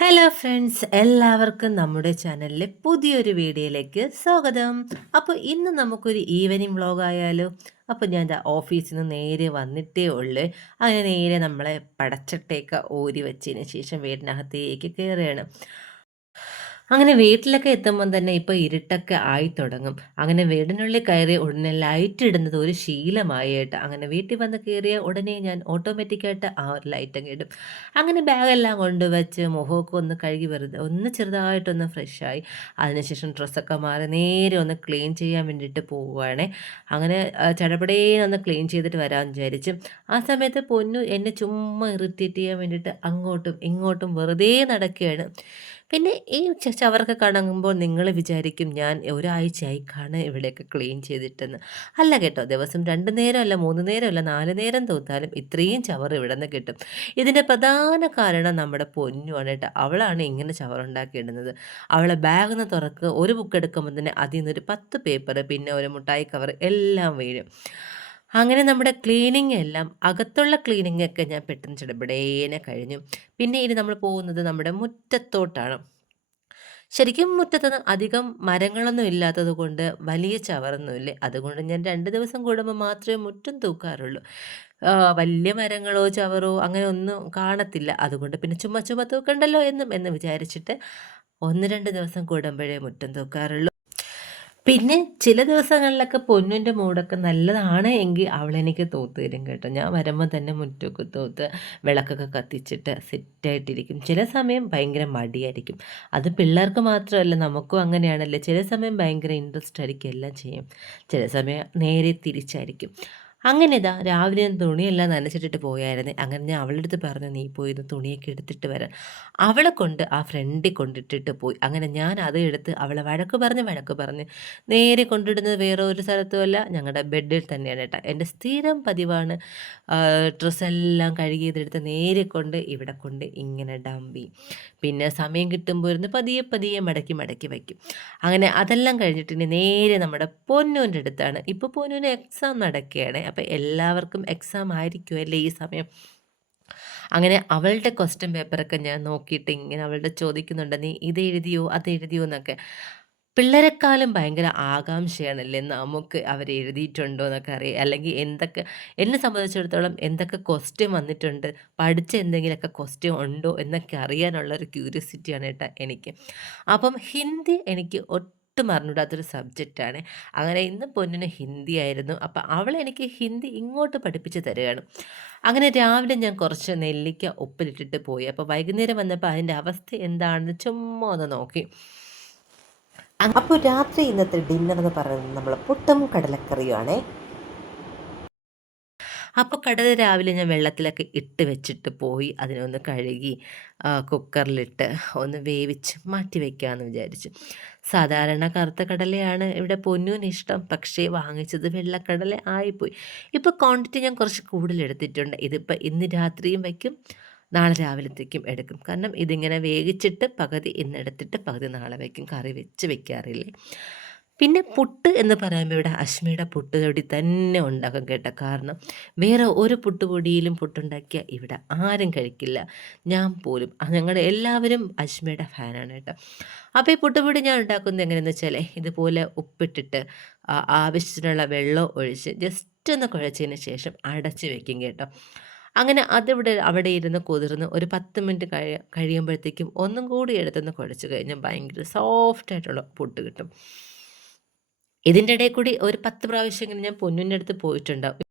Hello friends, എല്ലാവർക്കും നമ്മുടെ ചാനലിലെ പുതിയൊരു വീഡിയോയിലേക്ക് സ്വാഗതം. അപ്പോൾ ഇന്ന് നമുക്കൊരു ഈവനിങ് വ്ളോഗ് ആയാലോ? അപ്പോൾ ഞാൻ ദാ ഓഫീസിൽ നിന്ന് നേരെ വന്നിട്ടേ ഉള്ളൂ. അങ്ങനെ നേരെ നമ്മളെ പടച്ചട്ടയൊക്കെ ഊരി വെച്ചതിന് ശേഷം വീടിനകത്തേക്ക് കയറുകയാണ്. അങ്ങനെ വീട്ടിലൊക്കെ എത്തുമ്പം തന്നെ ഇപ്പോൾ ഇരുട്ടൊക്കെ ആയി തുടങ്ങും. അങ്ങനെ വീടിനുള്ളിൽ കയറിയ ഉടനെ ലൈറ്റ് ഇടുന്നത് ഒരു ശീലമായി കേട്ടോ. അങ്ങനെ വീട്ടിൽ വന്ന് കയറിയ ഉടനെ ഞാൻ ഓട്ടോമാറ്റിക്കായിട്ട് ആ ഒരു ലൈറ്റ് അങ്ങ് ഇടും. അങ്ങനെ ബാഗെല്ലാം കൊണ്ടുവച്ച് മുഖമൊക്കെ ഒന്ന് കഴുകി വെറുതെ ഒന്ന് ചെറുതായിട്ടൊന്ന് ഫ്രഷായി. അതിനുശേഷം ഡ്രസ്സൊക്കെ മാറി നേരെ ഒന്ന് ക്ലീൻ ചെയ്യാൻ വേണ്ടിയിട്ട് പോവുകയാണേ. അങ്ങനെ ചടപടേന്നൊന്ന് ക്ലീൻ ചെയ്തിട്ട് വരാമെന്ന് വിചാരിച്ചു. ആ സമയത്ത് പൊന്നു എന്നെ ചുമ്മാ ഇറിറ്റേറ്റ് ചെയ്യാൻ വേണ്ടിയിട്ട് അങ്ങോട്ടും ഇങ്ങോട്ടും വെറുതെ നടക്കുകയാണ്. പിന്നെ ഈ ചവറൊക്കെ കാണുമ്പോൾ നിങ്ങൾ വിചാരിക്കും ഞാൻ ഒരാഴ്ചയായി ഇവിടെയൊക്കെ ക്ലീൻ ചെയ്തിട്ടെന്ന്. അല്ല കേട്ടോ, ദിവസം 2 നേരമല്ല, 3 നേരമല്ല, 4 നേരം തൂത്താലും ഇത്രയും ചവറ് ഇവിടുന്ന് കിട്ടും. ഇതിൻ്റെ പ്രധാന കാരണം നമ്മുടെ പൊന്നുവാണ് കേട്ടോ. അവളാണ് ഇങ്ങനെ ചവറുണ്ടാക്കിയിടുന്നത്. അവളെ ബാഗൊന്ന് തുറക്കുക, ഒരു ബുക്ക് എടുക്കുമ്പോൾ തന്നെ അതിൽ നിന്നൊരു 10 പേപ്പർ, പിന്നെ ഒരു മുട്ടായി കവർ എല്ലാം വീഴും. അങ്ങനെ നമ്മുടെ ക്ലീനിങ് എല്ലാം അകത്തുള്ള ക്ലീനിങ് ഒക്കെ ഞാൻ പെട്ടെന്ന് ചടപടേനെ കഴിഞ്ഞു. പിന്നെ ഇനി നമ്മൾ പോകുന്നത് നമ്മുടെ മുറ്റത്തോട്ടാണ്. ശരിക്കും മുറ്റത്ത് അധികം മരങ്ങളൊന്നും ഇല്ലാത്തത് കൊണ്ട് വലിയ ചവറൊന്നുമില്ല. അതുകൊണ്ട് ഞാൻ 2 ദിവസം കൂടുമ്പോൾ മാത്രമേ മുറ്റം തൂക്കാറുള്ളൂ. വലിയ മരങ്ങളോ ചവറോ അങ്ങനെ ഒന്നും കാണത്തില്ല. അതുകൊണ്ട് പിന്നെ ചുമ്മാ ചുമ്മാ തൂക്കണ്ടല്ലോ എന്ന് വിചാരിച്ചിട്ട് 1, 2 ദിവസം കൂടുമ്പോഴേ മുറ്റം തൂക്കാറുള്ളൂ. പിന്നെ ചില ദിവസങ്ങളിലൊക്കെ പൊന്നൂൻ്റെ മൂടൊക്കെ നല്ലതാണ് എങ്കിൽ അവളെനിക്ക് തൂത്ത് തരും കേട്ടോ. ഞാൻ വരുമ്പോൾ തന്നെ മുറ്റമൊക്കെ തൂത്ത് വിളക്കൊക്കെ കത്തിച്ചിട്ട് സെറ്റായിട്ടിരിക്കും. ചില സമയം ഭയങ്കര മടിയായിരിക്കും. അത് പിള്ളേർക്ക് മാത്രമല്ല, നമുക്കും അങ്ങനെയാണല്ലോ. ചില സമയം ഭയങ്കര ഇൻട്രസ്റ്റ് ആയിരിക്കും, എല്ലാം ചെയ്യും. ചില സമയം നേരെ തിരിച്ചായിരിക്കും. അങ്ങനെ ഇതാ രാവിലെ ഞാൻ തുണിയെല്ലാം നനച്ചിട്ടിട്ട് പോയായിരുന്നു. അങ്ങനെ ഞാൻ അവളുടെ അടുത്ത് പറഞ്ഞു, നീ പോയി ഇത് തുണിയൊക്കെ എടുത്തിട്ട് വരാൻ. അവളെ കൊണ്ട് ആ ഫ്രണ്ടിൽ കൊണ്ടിട്ടിട്ട് പോയി. അങ്ങനെ ഞാൻ അത് എടുത്ത് അവളെ വഴക്ക് പറഞ്ഞ് നേരെ കൊണ്ടിടുന്നത് വേറെ ഒരു സ്ഥലത്തുമല്ല, ഞങ്ങളുടെ ബെഡിൽ തന്നെയാണ് കേട്ടോ. എൻ്റെ സ്ഥിരം പതിവാണ്. ഡ്രസ്സെല്ലാം കഴുകിയതെടുത്ത് നേരെ കൊണ്ട് ഇവിടെ കൊണ്ട് ഇങ്ങനെ ഡംപ് ചെയ്യും. പിന്നെ സമയം കിട്ടുമ്പോൾ ഇരുന്ന് പതിയെ പതിയെ മടക്കി മടക്കി വയ്ക്കും. അങ്ങനെ അതെല്ലാം കഴിഞ്ഞിട്ട് ഇനി നേരെ നമ്മുടെ പൊന്നൂൻ്റെ അടുത്താണ്. ഇപ്പോൾ പൊന്നൂന് എക്സാം നടക്കുകയാണ്. അപ്പോൾ എല്ലാവർക്കും എക്സാം ആയിരിക്കുമല്ലേ ഈ സമയം. അങ്ങനെ അവളുടെ ക്വസ്റ്റ്യൻ പേപ്പറൊക്കെ ഞാൻ നോക്കിയിട്ട് ഇങ്ങനെ അവളുടെ ചോദിക്കുന്നുണ്ട്, നീ ഇത് എഴുതിയോ അത് എഴുതിയോ എന്നൊക്കെ. പിള്ളേരെക്കാളും ഭയങ്കര ആകാംക്ഷയാണല്ലേ നമുക്ക് അവരെഴുതിയിട്ടുണ്ടോ എന്നൊക്കെ അറിയാം. അല്ലെങ്കിൽ എന്തൊക്കെ, എന്നെ സംബന്ധിച്ചിടത്തോളം എന്തൊക്കെ ക്വസ്റ്റ്യൻ വന്നിട്ടുണ്ട്, പഠിച്ച എന്തെങ്കിലുമൊക്കെ ക്വസ്റ്റ്യൻ ഉണ്ടോ എന്നൊക്കെ അറിയാനുള്ളൊരു ക്യൂരിയോസിറ്റിയാണ് കേട്ടോ എനിക്ക്. അപ്പം ഹിന്ദി എനിക്ക് ഒട്ടും അറിഞ്ഞൂടാത്തൊരു സബ്ജക്റ്റാണ്. അങ്ങനെ ഇന്ന് പൊന്നിന് ഹിന്ദി ആയിരുന്നു. അപ്പം അവളെനിക്ക് ഹിന്ദി ഇങ്ങോട്ട് പഠിപ്പിച്ച് തരികയാണ്. അങ്ങനെ രാവിലെ ഞാൻ കുറച്ച് നെല്ലിക്ക ഉപ്പിലിട്ടിട്ട് പോയി. അപ്പോൾ വൈകുന്നേരം വന്നപ്പോൾ അതിൻ്റെ അവസ്ഥ എന്താണെന്ന് ചുമ്മാ ഒന്ന് നോക്കി. അപ്പോൾ രാത്രി ഇന്നത്തെ ഡിന്നർ എന്ന് പറയുന്നത് നമ്മൾ പുട്ടും കടലക്കറിയുമാണേ. അപ്പോൾ കടല രാവിലെ ഞാൻ വെള്ളത്തിലൊക്കെ ഇട്ട് വെച്ചിട്ട് പോയി അതിനൊന്ന് കഴുകി കുക്കറിലിട്ട് ഒന്ന് വേവിച്ച് മാറ്റി വയ്ക്കാമെന്ന് വിചാരിച്ചു. സാധാരണ കറുത്ത കടലയാണ് ഇവിടെ പൊന്നൂന് ഇഷ്ടം. പക്ഷേ വാങ്ങിച്ചത് വെള്ളക്കടല ആയിപ്പോയി. ഇപ്പോൾ ക്വാണ്ടിറ്റി ഞാൻ കുറച്ച് കൂടുതലെടുത്തിട്ടുണ്ട്. ഇതിപ്പോൾ ഇന്ന് രാത്രിയും വയ്ക്കും, നാളെ രാവിലത്തേക്കും എടുക്കും. കാരണം ഇതിങ്ങനെ വേവിച്ചിട്ട് പകുതി ഇന്നെടുത്തിട്ട് പകുതി നാളെ വയ്ക്കും. കറി വെച്ച് വെക്കാറില്ലേ. പിന്നെ പുട്ട് എന്ന് പറയുമ്പോൾ ഇവിടെ അശ്മിയുടെ പുട്ടുപൊടി തന്നെ ഉണ്ടാക്കും കേട്ടോ. കാരണം വേറെ ഒരു പുട്ടുപൊടിയിലും പുട്ടുണ്ടാക്കിയാൽ ഇവിടെ ആരും കഴിക്കില്ല, ഞാൻ പോലും. ഞങ്ങളുടെ എല്ലാവരും അശ്മിയുടെ ഫാനാണ് കേട്ടോ. അപ്പോൾ ഈ പുട്ടുപൊടി ഞാൻ ഉണ്ടാക്കുന്നത് എങ്ങനെയെന്ന് വെച്ചാൽ ഇതുപോലെ ഉപ്പിട്ടിട്ട് ആവശ്യത്തിനുള്ള വെള്ളം ഒഴിച്ച് ജസ്റ്റ് ഒന്ന് കുഴച്ചതിന് ശേഷം അടച്ച് വെക്കും കേട്ടോ. അങ്ങനെ അതിവിടെ അവിടെ ഇരുന്ന് കുതിർന്ന് ഒരു 10 മിനിറ്റ് കഴിയുമ്പോഴത്തേക്കും ഒന്നും കൂടി എടുത്തൊന്ന് കുഴച്ച് കഴിഞ്ഞാൽ ഭയങ്കര സോഫ്റ്റായിട്ടുള്ള പുട്ട് കിട്ടും. ഇതിൻ്റെ ഇടയിൽ കൂടി ഒരു 10 പ്രാവശ്യമെങ്കിലും ഞാൻ പൊന്നൂൻ്റെ അടുത്ത് പോയിട്ടുണ്ടാവും.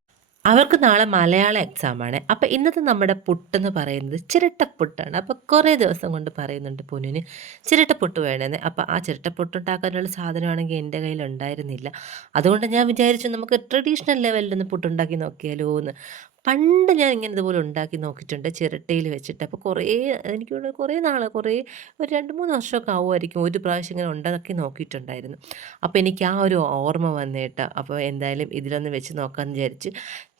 അവർക്ക് നാളെ മലയാളം എക്സാമാണ്. അപ്പോൾ ഇന്നത്തെ നമ്മുടെ പുട്ടെന്ന് പറയുന്നത് ചിരട്ടപ്പുട്ടാണ്. അപ്പോൾ കുറേ ദിവസം കൊണ്ട് പറയുന്നുണ്ട് പൊന്നൂന് ചിരട്ടപ്പുട്ട് വേണമെന്ന്. അപ്പോൾ ആ ചിരട്ടപ്പുട്ടുണ്ടാക്കാനുള്ള സാധനമാണെങ്കിൽ എൻ്റെ കയ്യിൽ ഉണ്ടായിരുന്നില്ല. അതുകൊണ്ട് ഞാൻ വിചാരിച്ചു നമുക്ക് ട്രഡീഷണൽ ലെവലിലൊന്ന് പുട്ടുണ്ടാക്കി നോക്കിയാലോ എന്ന്. പണ്ട് ഞാൻ ഇങ്ങനെ ഇതുപോലെ ഉണ്ടാക്കി നോക്കിയിട്ടുണ്ട് ചിരട്ടയിൽ വെച്ചിട്ട്. അപ്പോൾ എനിക്ക് തോന്നുന്നു ഒരു 2, 3 വർഷമൊക്കെ ആവുമായിരിക്കും ഒരു പ്രാവശ്യം ഇങ്ങനെ ഉണ്ടാക്കി നോക്കിയിട്ടുണ്ടായിരുന്നു. അപ്പോൾ എനിക്ക് ആ ഒരു ഓർമ്മ വന്നേട്ടാ. അപ്പോൾ എന്തായാലും ഇതിലൊന്ന് വെച്ച് നോക്കാമെന്ന് വിചാരിച്ച്.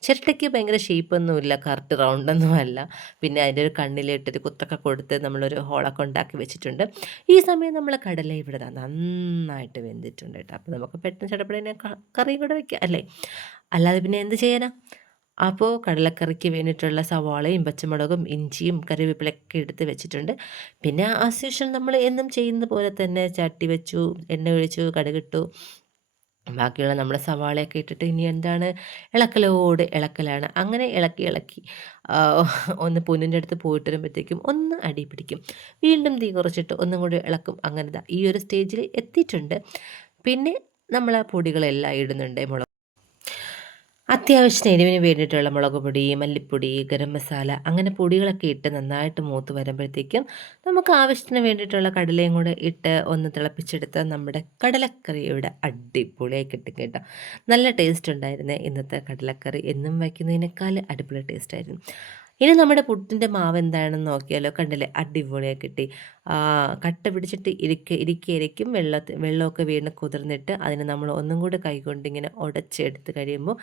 ചിരട്ടയ്ക്ക് ഭയങ്കര ഷേപ്പൊന്നുമില്ല, കറക്റ്റ് റൗണ്ടൊന്നും അല്ല. പിന്നെ അതിൻ്റെ ഒരു കണ്ണിലിട്ടൊരു കുത്തൊക്കെ കൊടുത്ത് നമ്മളൊരു ഹോളൊക്കെ ഉണ്ടാക്കി വെച്ചിട്ടുണ്ട്. ഈ സമയം നമ്മൾ കടല ഇവിടെ നന്നായിട്ട് വെന്തിട്ടുണ്ട് കേട്ടോ. അപ്പോൾ നമുക്ക് പെട്ടെന്ന് ചടപടേനെ കറിയും കൂടെ വെക്കാം അല്ലേ. അല്ലാതെ പിന്നെ എന്ത് ചെയ്യാനാ. അപ്പോൾ കടലക്കറിക്ക് വേണ്ടിയിട്ടുള്ള സവാളയും പച്ചമുളകും ഇഞ്ചിയും കറിവേപ്പിലയൊക്കെ എടുത്ത് വെച്ചിട്ടുണ്ട്. പിന്നെ ആസ് യൂഷ്വൽ നമ്മൾ എന്നും ചെയ്യുന്ന പോലെ തന്നെ ചട്ടി വെച്ചു, എണ്ണ ഒഴിച്ചു, കടുകിട്ടു, ബാക്കിയുള്ള നമ്മുടെ സവാളയൊക്കെ ഇട്ടിട്ട് ഇനി എന്താണ്, ഇളക്കലോട് ഇളക്കലാണ്. അങ്ങനെ ഇളക്കി ഇളക്കി ഒന്ന് പൊന്നിൻ്റെ അടുത്ത് പോയിട്ട് വരുമ്പോഴത്തേക്കും ഒന്ന് അടി പിടിക്കും. വീണ്ടും തീ കുറച്ചിട്ട് ഒന്നും കൂടി ഇളക്കും. അങ്ങനെ ദാ ഈ ഒരു സ്റ്റേജിൽ എത്തിയിട്ടുണ്ട്. പിന്നെ നമ്മൾ ആ പൊടികളെല്ലാം ഇടുന്നുണ്ട്. അത്യാവശ്യത്തിന് എരിവിന് വേണ്ടിയിട്ടുള്ള മുളക് പൊടി, മല്ലിപ്പൊടി, ഗരം മസാല അങ്ങനെ പൊടികളൊക്കെ ഇട്ട് നന്നായിട്ട് മൂത്ത് വരുമ്പോഴത്തേക്കും നമുക്ക് ആവശ്യത്തിന് വേണ്ടിയിട്ടുള്ള കടലയും കൂടെ ഇട്ട് ഒന്ന് തിളപ്പിച്ചെടുത്ത് നമ്മുടെ കടലക്കറി ഇവിടെ അടിപൊളിയായി കിട്ടും കേട്ടോ. നല്ല ടേസ്റ്റ് ഉണ്ടായിരുന്നേ ഇന്നത്തെ കടലക്കറി. എന്നും വയ്ക്കുന്നതിനേക്കാൾ അടിപൊളി ടേസ്റ്റായിരുന്നു. ഇനി നമ്മുടെ പുട്ടിൻ്റെ മാവ് എന്താണെന്ന് നോക്കിയാലോ. കണ്ടില്ലേ, അടിപൊളിയായി കിട്ടി. കട്ട പിടിച്ചിട്ട് ഇരിക്കും വെള്ളമൊക്കെ വീണ് കുതിർന്നിട്ട് അതിന് നമ്മൾ ഒന്നും കൂടി കൈകൊണ്ട് ഇങ്ങനെ ഉടച്ചെടുത്ത് കഴിയുമ്പോൾ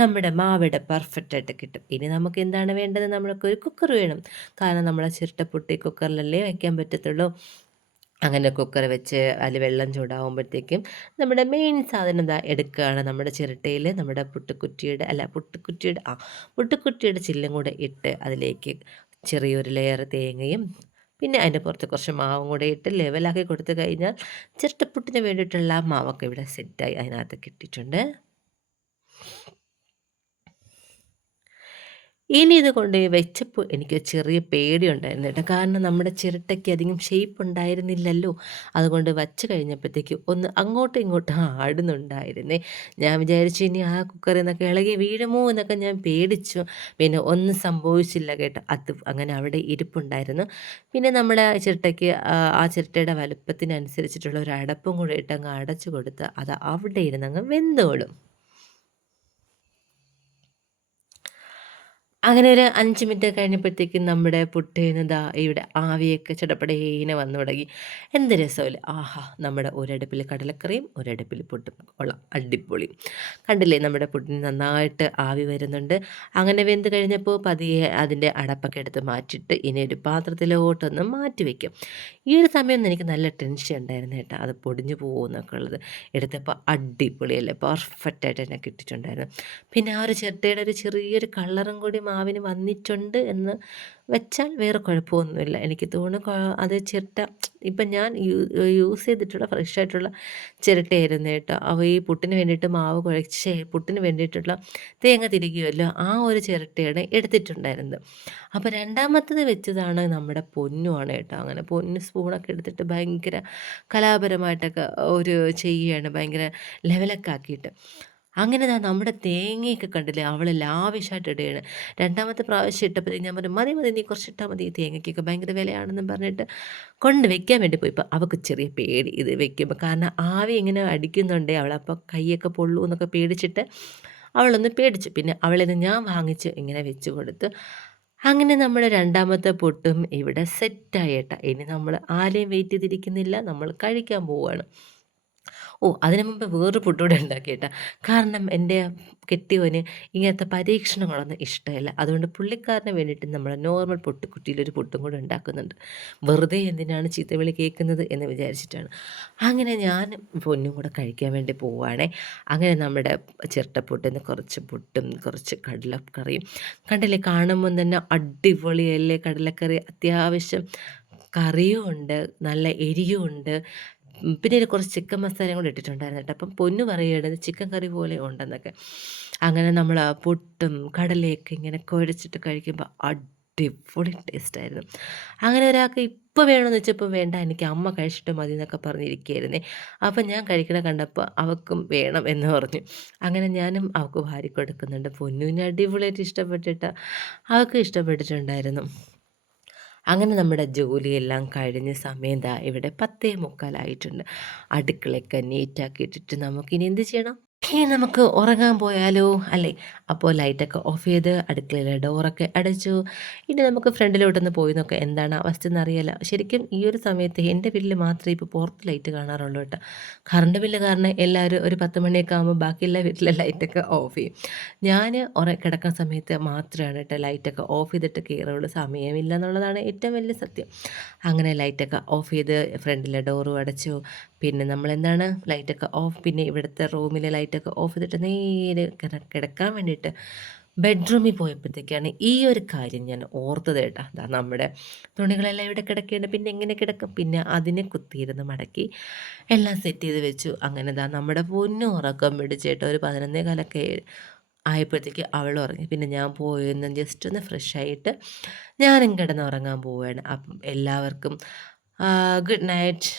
നമ്മുടെ മാവിടെ പെർഫെക്റ്റായിട്ട് കിട്ടും. ഇനി നമുക്ക് എന്താണ് വേണ്ടത്, നമ്മൾക്കൊരു കുക്കർ വേണം. കാരണം നമ്മളെ ചിരട്ടപ്പുട്ടി കുക്കറിലല്ലേ വയ്ക്കാൻ പറ്റത്തുള്ളൂ. അങ്ങനെ കുക്കർ വെച്ച് അതിൽ വെള്ളം ചൂടാവുമ്പോഴത്തേക്കും നമ്മുടെ മെയിൻ സാധനം ഇതാ എടുക്കുകയാണ്. നമ്മുടെ ചിരട്ടയിൽ നമ്മുടെ പുട്ടുക്കുറ്റിയുടെ ചില്ലും കൂടെ ഇട്ട് അതിലേക്ക് ചെറിയൊരു ലെയർ തേങ്ങയും പിന്നെ അതിൻ്റെ പുറത്ത് കുറച്ച് മാവും കൂടെ ഇട്ട് ലെവലാക്കി കൊടുത്തു കഴിഞ്ഞാൽ ചിരട്ടപ്പുട്ടിന് വേണ്ടിയിട്ടുള്ള മാവൊക്കെ ഇവിടെ സെറ്റായി അതിനകത്ത് കിട്ടിയിട്ടുണ്ട്. ഇനി ഇത് കൊണ്ടുപോയി വെച്ചപ്പോൾ എനിക്ക് ചെറിയ പേടിയുണ്ടായിരുന്നു കേട്ടോ. കാരണം നമ്മുടെ ചിരട്ടയ്ക്ക് അധികം ഷേപ്പ് ഉണ്ടായിരുന്നില്ലല്ലോ. അതുകൊണ്ട് വച്ച് കഴിഞ്ഞപ്പോഴത്തേക്ക് ഒന്ന് അങ്ങോട്ടും ഇങ്ങോട്ടും ആടുന്നുണ്ടായിരുന്നേ. ഞാൻ വിചാരിച്ചു ഇനി ആ കുക്കറിൽ നിന്നൊക്കെ ഇളകി വീഴുമോ എന്നൊക്കെ ഞാൻ പേടിച്ചു. പിന്നെ ഒന്നും സംഭവിച്ചില്ല കേട്ടോ. അത് അങ്ങനെ അവിടെ ഇരിപ്പുണ്ടായിരുന്നു. പിന്നെ നമ്മുടെ ചിരട്ടയ്ക്ക് ആ ചിരട്ടയുടെ വലുപ്പത്തിനനുസരിച്ചിട്ടുള്ള ഒരു അടപ്പും കൂടെ ഇട്ടങ്ങ് അടച്ചു കൊടുത്ത് അത് അവിടെ ഇരുന്നങ്ങ് വെന്തോളും. അങ്ങനെ ഒരു 5 മിനിറ്റ് കഴിഞ്ഞപ്പോഴത്തേക്കും നമ്മുടെ പുട്ടീന്ന് ദാ ഇവിടെ ആവിയൊക്കെ ചടപടേനെ വന്നു തുടങ്ങി. എന്ത് രസമല്ലേ! ആഹാ! നമ്മുടെ ഒരടുപ്പിൽ കടലക്കറിയും ഒരടുപ്പിൽ പുട്ടും കൊള്ളാം, അടിപൊളി. കണ്ടില്ലേ നമ്മുടെ പുട്ടിന് നന്നായിട്ട് ആവി വരുന്നുണ്ട്. അങ്ങനെ വെന്ത് കഴിഞ്ഞപ്പോൾ പതിയെ അതിൻ്റെ അടപ്പൊക്കെ എടുത്ത് മാറ്റിയിട്ട് ഇനി ഒരു പാത്രത്തിലോട്ടൊന്ന് മാറ്റി വയ്ക്കും. ഈ ഒരു സമയം എനിക്ക് നല്ല ടെൻഷൻ ഉണ്ടായിരുന്നു കേട്ടോ. അത് പൊടിഞ്ഞു പോകുമോ എന്നൊക്കെ ഉള്ളത്. എടുത്തപ്പോൾ അടിപൊളിയല്ലേ, പെർഫെക്റ്റായിട്ട് തന്നെ കിട്ടിയിട്ടുണ്ടായിരുന്നു. പിന്നെ ആ ഒരു ചിരട്ടയുടെ ഒരു ചെറിയൊരു കളറും കൂടി മാവിന് വന്നിട്ടുണ്ട് എന്ന് വെച്ചാൽ വേറെ കുഴപ്പമൊന്നുമില്ല. എനിക്ക് തോന്നുന്നു അത് ചിരട്ട ഇപ്പം ഞാൻ യൂസ് ചെയ്തിട്ടുള്ള ഫ്രഷായിട്ടുള്ള ചിരട്ടയായിരുന്നു കേട്ടോ. ഈ പുട്ടിന് വേണ്ടിയിട്ട് മാവ് പുട്ടിന് വേണ്ടിയിട്ടുള്ള തേങ്ങ തിരികുമല്ലോ, ആ ഒരു ചിരട്ടയാണ് എടുത്തിട്ടുണ്ടായിരുന്നത്. അപ്പോൾ രണ്ടാമത്തത് വെച്ചതാണ് നമ്മുടെ പൊന്നുമാണ് കേട്ടോ. അങ്ങനെ പൊന്നു സ്പൂണൊക്കെ എടുത്തിട്ട് ഭയങ്കര കലാപരമായിട്ടൊക്കെ ഒരു ചെയ്യുകയാണ്, ഭയങ്കര ലെവലൊക്കെ ആക്കിയിട്ട്. അങ്ങനെ നമ്മുടെ തേങ്ങയൊക്കെ കണ്ടില്ലേ, അവൾ ലാവിഷായിട്ട് ഇടുകയാണ്. രണ്ടാമത്തെ പ്രാവശ്യം ഇട്ടപ്പോഴത്തേക്കും ഞാൻ പറഞ്ഞു, "മതി മതി, നീ കുറച്ചിട്ടാൽ മതി, ഈ തേങ്ങയ്ക്കൊക്കെ ഭയങ്കര വിലയാണെന്നും" പറഞ്ഞിട്ട് കൊണ്ട് വെക്കാൻ വേണ്ടി പോയി. ഇപ്പം അവൾക്ക് ചെറിയ പേടി ഇത് വെക്കുമ്പോൾ. കാരണം ആവി ഇങ്ങനെ അടിക്കുന്നുണ്ടേ, അവളപ്പോൾ കൈയൊക്കെ പൊള്ളൂ എന്നൊക്കെ പേടിച്ചിട്ട് അവളൊന്ന് പേടിച്ചു. പിന്നെ അവളിത് ഞാൻ വാങ്ങിച്ച് ഇങ്ങനെ വെച്ച് കൊടുത്തു. അങ്ങനെ നമ്മുടെ രണ്ടാമത്തെ പുട്ടും ഇവിടെ സെറ്റായി കേട്ടോ. ഇനി നമ്മൾ ആരെയും വെയിറ്റ് ചെയ്തിരിക്കുന്നില്ല, നമ്മൾ കഴിക്കാൻ പോവുകയാണ്. അതിനു മുമ്പ് വേറൊരു പുട്ട് കൂടെ ഉണ്ടാക്കി കേട്ടാ. കാരണം എൻ്റെ കെട്ടിയോന് ഇങ്ങനത്തെ പരീക്ഷണങ്ങളൊന്നും ഇഷ്ടമല്ല. അതുകൊണ്ട് പുള്ളിക്കാരന് വേണ്ടിയിട്ട് നമ്മൾ നോർമൽ പുട്ടുകുറ്റിയിലൊരു പുട്ടും കൂടെ ഉണ്ടാക്കുന്നുണ്ട്. വെറുതെ എന്തിനാണ് ചീത്തവിളി കേൾക്കുന്നത് എന്ന് വിചാരിച്ചിട്ടാണ്. അങ്ങനെ ഞാനും പൊന്നും കൂടെ കഴിക്കാൻ വേണ്ടി പോവുകയാണേ. അങ്ങനെ നമ്മുടെ ചിരട്ടപ്പുട്ടിന് കുറച്ച് പുട്ടും കുറച്ച് കടലക്കറിയും കണ്ടില്ലേ, കാണുമ്പം തന്നെ അടിപൊളിയല്ലേ കടലക്കറി. അത്യാവശ്യം കറിയും ഉണ്ട്, നല്ല എരിവും ഉണ്ട്. പിന്നെ ഇതിൽ കുറച്ച് ചിക്കൻ മസാലയും കൂടി ഇട്ടിട്ടുണ്ടായിരുന്നു കേട്ടോ. അപ്പം പൊന്നു പറയുകയാണ് ഇത് ചിക്കൻ കറി പോലെ ഉണ്ടെന്നൊക്കെ. അങ്ങനെ നമ്മൾ ആ പുട്ടും കടലയൊക്കെ ഇങ്ങനെ കുഴച്ചിട്ട് കഴിക്കുമ്പോൾ അടിപൊളി ടേസ്റ്റായിരുന്നു. അങ്ങനെ ഒരാൾക്ക് ഇപ്പോൾ വേണമെന്ന് വെച്ചപ്പോൾ വേണ്ട, എനിക്ക് അമ്മ കഴിച്ചിട്ട് മതി എന്നൊക്കെ പറഞ്ഞിരിക്കുകയായിരുന്നേ. അപ്പം ഞാൻ കഴിക്കണ കണ്ടപ്പോൾ അവൾക്കും വേണം എന്ന് പറഞ്ഞു. അങ്ങനെ ഞാനും അവൾക്ക് വാരി കൊടുക്കുന്നുണ്ട്. പൊന്നുവിന് അടിപൊളിയായിട്ട് ഇഷ്ടപ്പെട്ടിട്ട് അവൾക്കും ഇഷ്ടപ്പെട്ടിട്ടുണ്ടായിരുന്നു. അങ്ങനെ നമ്മുടെ ജോലിയെല്ലാം കഴിഞ്ഞ് സമയം ദാ ഇവിടെ 10:45 അടുക്കളയൊക്കെ നീറ്റാക്കി ഇട്ടിട്ട് നമുക്കിനി എന്ത് ചെയ്യണം? ഇനി നമുക്ക് ഉറങ്ങാൻ പോയാലോ? അല്ലേ? അപ്പോൾ ലൈറ്റൊക്കെ ഓഫ് ചെയ്ത് അടുക്കളയിലെ ഡോറൊക്കെ അടച്ചു. ഇനി നമുക്ക് ഫ്രണ്ടിലോട്ടൊന്ന് പോയി നോക്കാം എന്താണ് അവസ്ഥ എന്നറിയാലോ. ശരിക്കും ഈ ഒരു സമയത്ത് എൻ്റെ വീട്ടിൽ മാത്രമേ ഇപ്പോൾ പുറത്ത് ലൈറ്റ് കാണാറുള്ളൂ കേട്ടോ. കറണ്ട് ബില്ല് കാരണം എല്ലാവരും ഒരു 10 മണിയൊക്കെ ആകുമ്പോൾ ബാക്കിയെല്ലാ വീട്ടിലെ ലൈറ്റൊക്കെ ഓഫ് ചെയ്യും. ഞാൻ കിടക്കുന്ന സമയത്ത് മാത്രമാണ് കേട്ടോ ലൈറ്റൊക്കെ ഓഫ് ചെയ്തിട്ട് കയറുള്ളൂ. സമയമില്ല എന്നുള്ളതാണ് ഏറ്റവും വലിയ സത്യം. അങ്ങനെ ലൈറ്റൊക്കെ ഓഫ് ചെയ്ത് ഫ്രണ്ടിലെ ഡോറും അടച്ചു. പിന്നെ നമ്മളെന്താണ് ലൈറ്റൊക്കെ ഓഫ്, പിന്നെ ഇവിടുത്തെ റൂമിലെ ലൈറ്റൊക്കെ ഓഫ് ചെയ്തിട്ട് നേരെ കിടക്കാൻ വേണ്ടിയിട്ട് ബെഡ്റൂമിൽ പോയപ്പോഴത്തേക്കാണ് ഈ ഒരു കാര്യം ഞാൻ ഓർത്തത് കേട്ടാ. ദാ നമ്മുടെ തുണികളെല്ലാം ഇവിടെ കിടക്കുകയാണ്. പിന്നെ എങ്ങനെ കിടക്കും? പിന്നെ അതിനെ കുത്തിയിരുന്ന് മടക്കി എല്ലാം സെറ്റ് ചെയ്ത് വെച്ചു. അങ്ങനെ ദാ നമ്മുടെ പൊന്നു ഉറക്കം പിടിച്ചേട്ടാ. ഒരു 11:15 ആയപ്പോഴത്തേക്ക് അവളും ഉറങ്ങി. പിന്നെ ഞാൻ പോയി ഒന്ന് ജസ്റ്റ് ഒന്ന് ഫ്രഷ് ആയിട്ട് ഞാനും കിടന്നുറങ്ങാൻ പോവുകയാണ്. അപ്പം എല്ലാവർക്കും ഗുഡ് നൈറ്റ്.